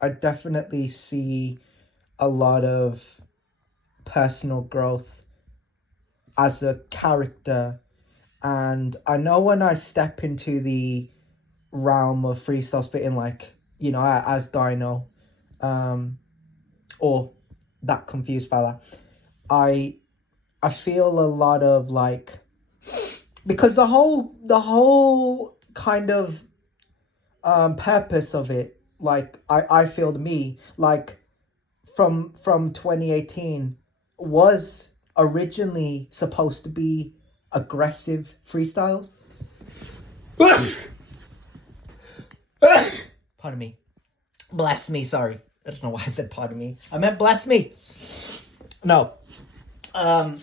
I definitely see a lot of personal growth as a character, and I know when I step into the realm of freestyle spitting, like, as Dyno, um, or that confused fella, I I feel a lot of like, because the whole kind of purpose of it, like I feel to me, like from 2018 was originally supposed to be aggressive freestyles. Pardon me. Bless me, sorry. I don't know why I said pardon me. I meant bless me. No. Um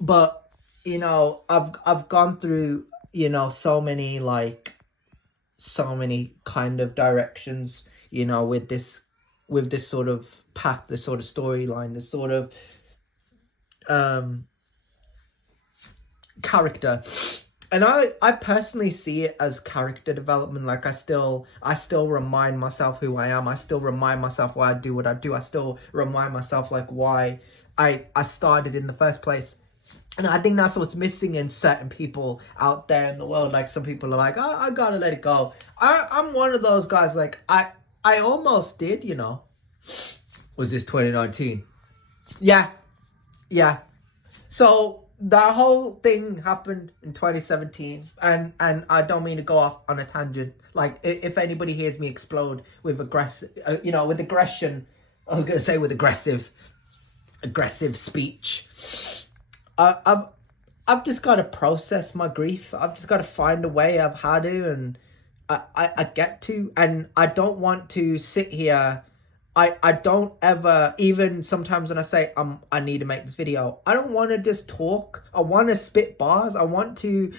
but I've gone through, so many kind of directions, with this sort of path, this sort of storyline, this sort of um character. And I personally see it as character development. Like I still remind myself who I am. I still remind myself why I do what I do. I still remind myself like why I started in the first place. And I think that's what's missing in certain people out there in the world. Like some people are like, oh, I gotta let it go. I'm one of those guys. Like I almost did. Was this 2019? Yeah, yeah. So the whole thing happened in 2017, and I don't mean to go off on a tangent. Like if anybody hears me explode with with aggression, I was gonna say with aggressive speech. I, I've I've just got to process my grief. I've just got to find a way of how to, and I get to, and I don't want to sit here. I don't ever, even sometimes when I say I need to make this video, I don't want to just talk. I want to spit bars. I want to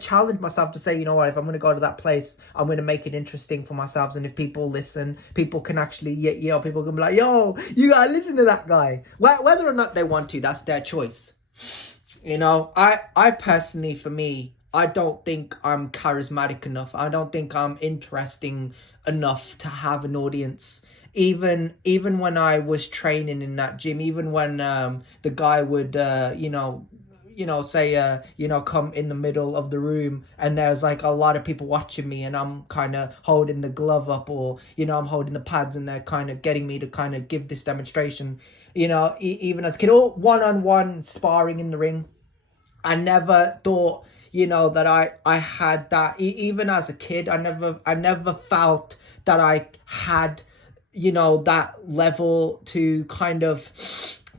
challenge myself to say, you know what, if I'm going to go to that place, I'm going to make it interesting for myself. And if people listen, people can actually, people can be like, yo, you gotta listen to that guy. Whether or not they want to, that's their choice. I personally, for me, I don't think I'm charismatic enough. I don't think I'm interesting enough to have an audience. Even when I was training in that gym, even when the guy would say come in the middle of the room and there's like a lot of people watching me and I'm kind of holding the glove up, or I'm holding the pads and they're kind of getting me to kind of give this demonstration, even as a kid, or one-on-one sparring in the ring. I never thought, that I had that. Even as a kid, I never felt that I had, that level to kind of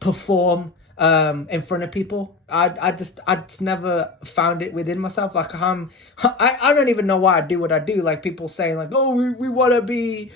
perform in front of people. I just never found it within myself. Like I don't even know why I do what I do. Like people saying like, oh, we want to be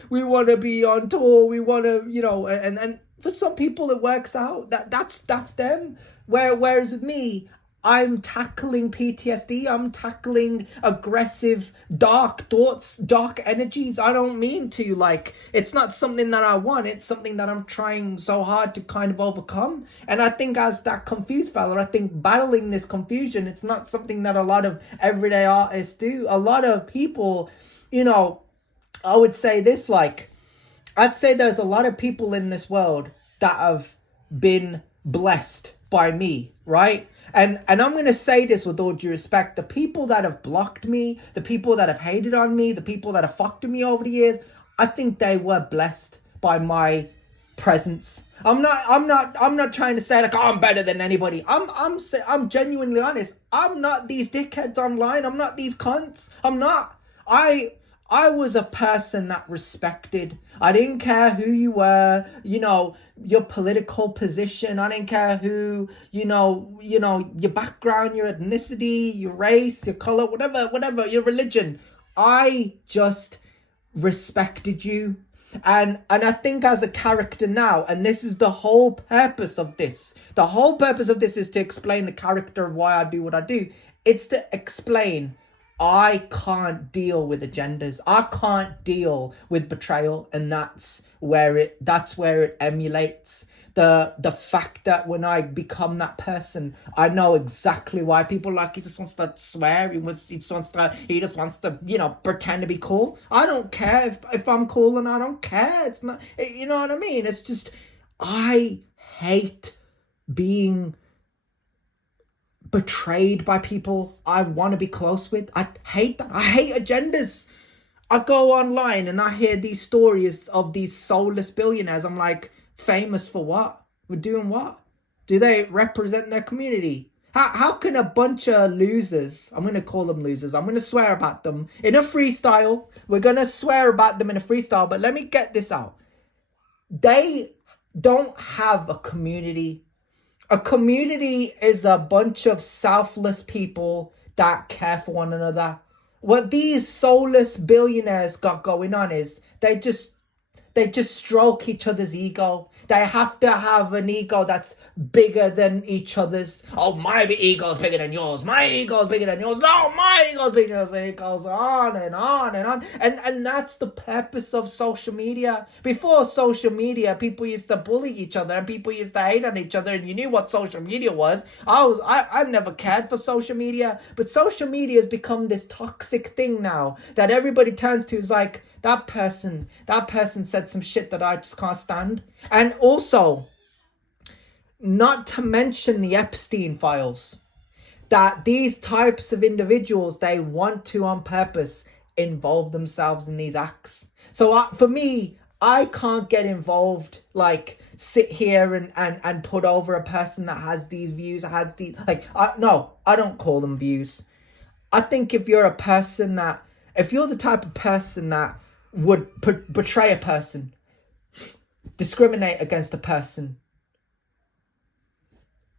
on tour, we want to, and for some people it works out. That's them. Whereas with me, I'm tackling PTSD. I'm tackling aggressive, dark thoughts, dark energies. I don't mean to, like, it's not something that I want. It's something that I'm trying so hard to kind of overcome. And I think as that confused fella, I think battling this confusion, it's not something that a lot of everyday artists do. A lot of people, I would say this, like, I'd say there's a lot of people in this world that have been blessed by me, right? And I'm going to say this with all due respect. The people that have blocked me, the people that have hated on me, the people that have fucked with me over the years, I think they were blessed by my presence. I'm not trying to say like, oh, I'm better than anybody. I'm genuinely honest. I'm not these dickheads online. I'm not these cunts. I'm not. I was a person that respected. I didn't care who you were, your political position. I didn't care who, your background, your ethnicity, your race, your color, whatever, your religion. I just respected you. And I think as a character now, and this is the whole purpose of this. The whole purpose of this is to explain the character of why I do what I do. It's to explain I can't deal with agendas. I can't deal with betrayal, and that's where it emulates. the fact that when I become that person, I know exactly why people like, he just wants to swear, he just wants to, you know, pretend to be cool. I don't care if I'm cool and I don't care. It's not, you know what I mean? It's just, I hate being betrayed by people I want to be close with. I hate that. I hate agendas. I go online and I hear these stories of these soulless billionaires. I'm like, famous for what? We're doing what? Do they represent their community? How can a bunch of losers, I'm going to call them losers, I'm going to swear about them in a freestyle. We're going to swear about them in a freestyle, but let me get this out. They don't have a community. A community is a bunch of selfless people that care for one another. What these soulless billionaires got going on is they just stroke each other's ego. They have to have an ego that's bigger than each other's. Oh, my ego's bigger than yours. My ego's bigger than yours. No, my ego's bigger than yours. It goes on and on and on. And that's the purpose of social media. Before social media, people used to bully each other and people used to hate on each other, and you knew what social media was. I never cared for social media, but social media has become this toxic thing now that everybody turns to. Is like, that person said some shit that I just can't stand. And also, not to mention the Epstein files, that these types of individuals, they want to on purpose involve themselves in these acts. So for me, I can't get involved, like sit here and put over a person that has these views, has these, like, no, I don't call them views. I think if you're the type of person that would betray a person, discriminate against a person,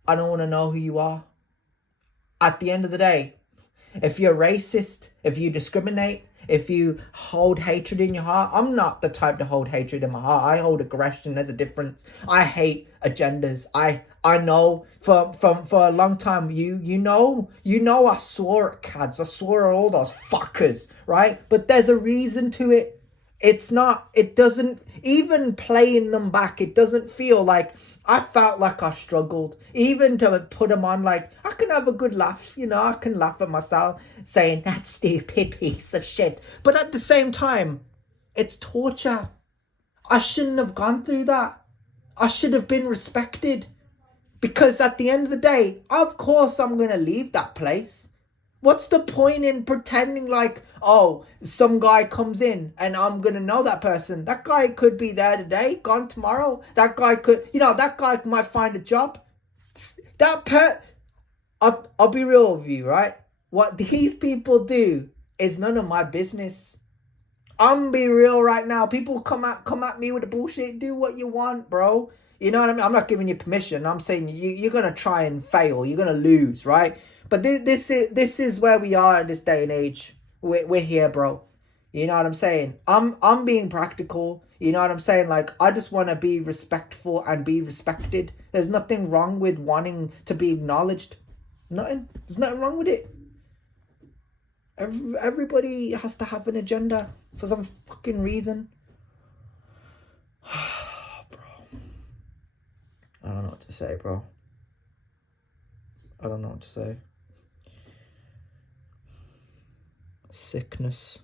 I don't want to know who you are. At the end of the day, if you're racist, if you discriminate, if you hold hatred in your heart, I'm not the type to hold hatred in my heart. I hold aggression. There's a difference. I hate agendas. I know for a long time, you know I swore at cads. I swore at all those fuckers, right? But there's a reason to it. It doesn't, even playing them back, it doesn't feel like, I felt like I struggled. Even to put them on, like, I can have a good laugh, you know, I can laugh at myself saying, that stupid piece of shit. But at the same time, it's torture. I shouldn't have gone through that. I should have been respected. Because at the end of the day, of course I'm going to leave that place. What's the point in pretending like, oh, some guy comes in and I'm going to know that person? That guy could be there today, gone tomorrow. That guy might find a job. I'll be real with you, right? What these people do is none of my business. I'm be real right now. People come at me with the bullshit. Do what you want, bro. You know what I mean? I'm not giving you permission. I'm saying you're going to try and fail. You're going to lose, right? But this is where we are in this day and age. We're here, bro. You know what I'm saying? I'm being practical. You know what I'm saying? Like, I just want to be respectful and be respected. There's nothing wrong with wanting to be acknowledged. Nothing. There's nothing wrong with it. Everybody has to have an agenda for some fucking reason. Bro. I don't know what to say, bro. I don't know what to say. Sickness.